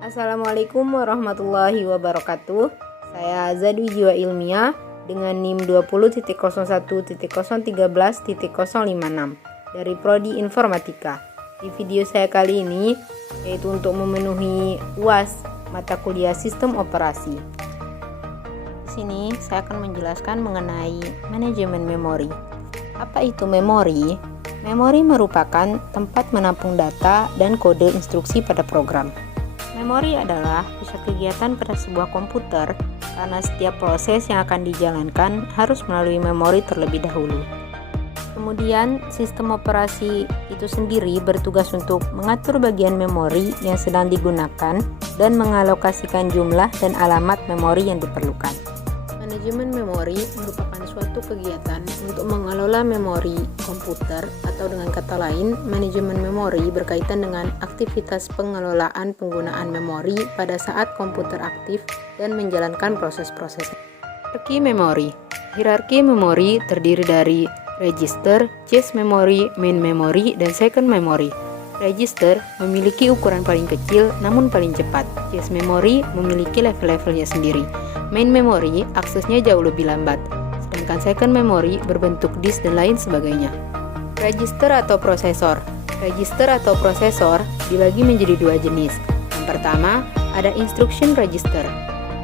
Assalamualaikum warahmatullahi wabarakatuh. Saya Zadwi Jiwa Ilmiah dengan NIM 20.01.013.056 dari Prodi Informatika. Di video saya kali ini yaitu untuk memenuhi UAS mata kuliah Sistem Operasi. Di sini saya akan menjelaskan mengenai manajemen memori. Apa itu memori? Memori merupakan tempat menampung data dan kode instruksi pada program. Memori adalah pusat kegiatan pada sebuah komputer karena setiap proses yang akan dijalankan harus melalui memori terlebih dahulu. Kemudian, sistem operasi itu sendiri bertugas untuk mengatur bagian memori yang sedang digunakan dan mengalokasikan jumlah dan alamat memori yang diperlukan. Manajemen memori merupakan suatu kegiatan untuk mengelola memori komputer, atau dengan kata lain, manajemen memori berkaitan dengan aktivitas pengelolaan penggunaan memori pada saat komputer aktif dan menjalankan proses-proses. Hierarki memori. Hierarki memori terdiri dari register, cache memory, main memory, dan second memory. Register memiliki ukuran paling kecil namun paling cepat. Cache memory memiliki level-levelnya sendiri. Main memory aksesnya jauh lebih lambat, sedangkan second memory berbentuk disk dan lain sebagainya. Register atau prosesor. Register atau prosesor dibagi menjadi dua jenis. Yang pertama, ada instruction register,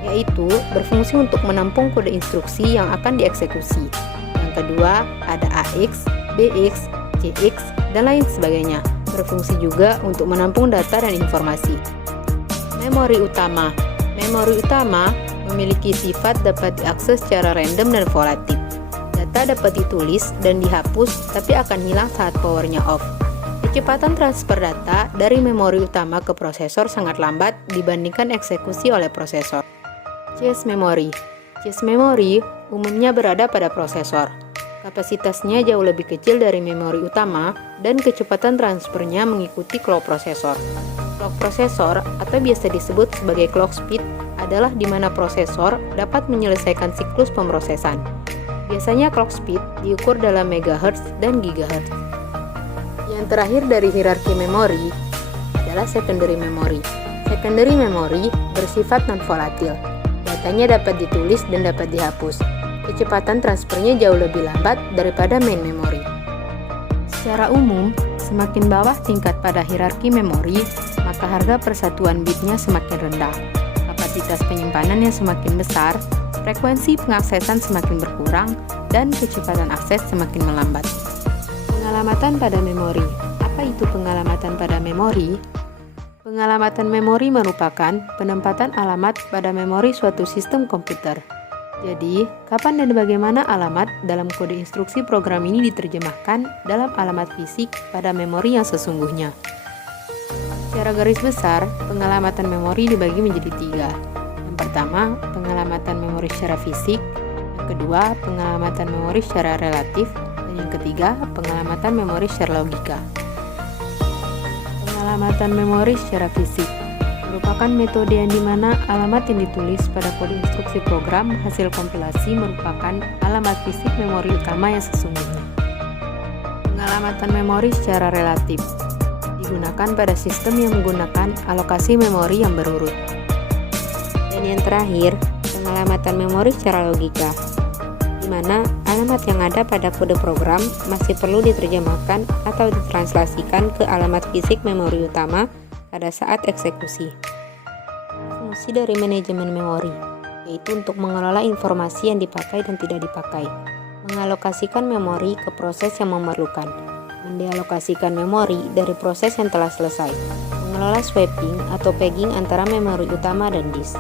yaitu berfungsi untuk menampung kode instruksi yang akan dieksekusi. Yang kedua, ada AX, BX, CX, dan lain sebagainya, berfungsi juga untuk menampung data dan informasi. Memori utama. Memori utama memiliki sifat dapat diakses secara random dan volatil. Data dapat ditulis dan dihapus, tapi akan hilang saat powernya off. Kecepatan transfer data dari memori utama ke prosesor sangat lambat dibandingkan eksekusi oleh prosesor. Cache memory. Cache memory umumnya berada pada prosesor. Kapasitasnya jauh lebih kecil dari memori utama dan kecepatan transfernya mengikuti clock prosesor. Clock prosesor atau biasa disebut sebagai clock speed adalah di mana prosesor dapat menyelesaikan siklus pemrosesan. Biasanya clock speed diukur dalam megahertz dan gigahertz. Yang terakhir dari hierarki memori adalah secondary memory. Secondary memory bersifat non-volatil. Datanya dapat ditulis dan dapat dihapus. Kecepatan transfernya jauh lebih lambat daripada main memory. Secara umum, semakin bawah tingkat pada hierarki memori, maka harga persatuan bitnya semakin rendah. Kapasitas penyimpanan yang semakin besar, frekuensi pengaksesan semakin berkurang, dan kecepatan akses semakin melambat. Pengalamatan pada memori. Apa itu pengalamatan pada memori? Pengalamatan memori merupakan penempatan alamat pada memori suatu sistem komputer. Jadi, kapan dan bagaimana alamat dalam kode instruksi program ini diterjemahkan dalam alamat fisik pada memori yang sesungguhnya. Secara garis besar, pengalamatan memori dibagi menjadi tiga. Yang pertama, pengalamatan memori secara fisik. Yang kedua, pengalamatan memori secara relatif. Dan yang ketiga, pengalamatan memori secara logika. Pengalamatan memori secara fisik merupakan metode yang dimana alamat yang ditulis pada kode instruksi program hasil kompilasi merupakan alamat fisik memori utama yang sesungguhnya. Pengalamatan memori secara relatif digunakan pada sistem yang menggunakan alokasi memori yang berurut. Dan yang terakhir, pengalamatan memori secara logika, di mana alamat yang ada pada kode program masih perlu diterjemahkan atau ditranslasikan ke alamat fisik memori utama pada saat eksekusi. Fungsi dari manajemen memori yaitu untuk mengelola informasi yang dipakai dan tidak dipakai, mengalokasikan memori ke proses yang memerlukan, mendealokasikan memori dari proses yang telah selesai, mengelola swapping atau pegging antara memori utama dan disk.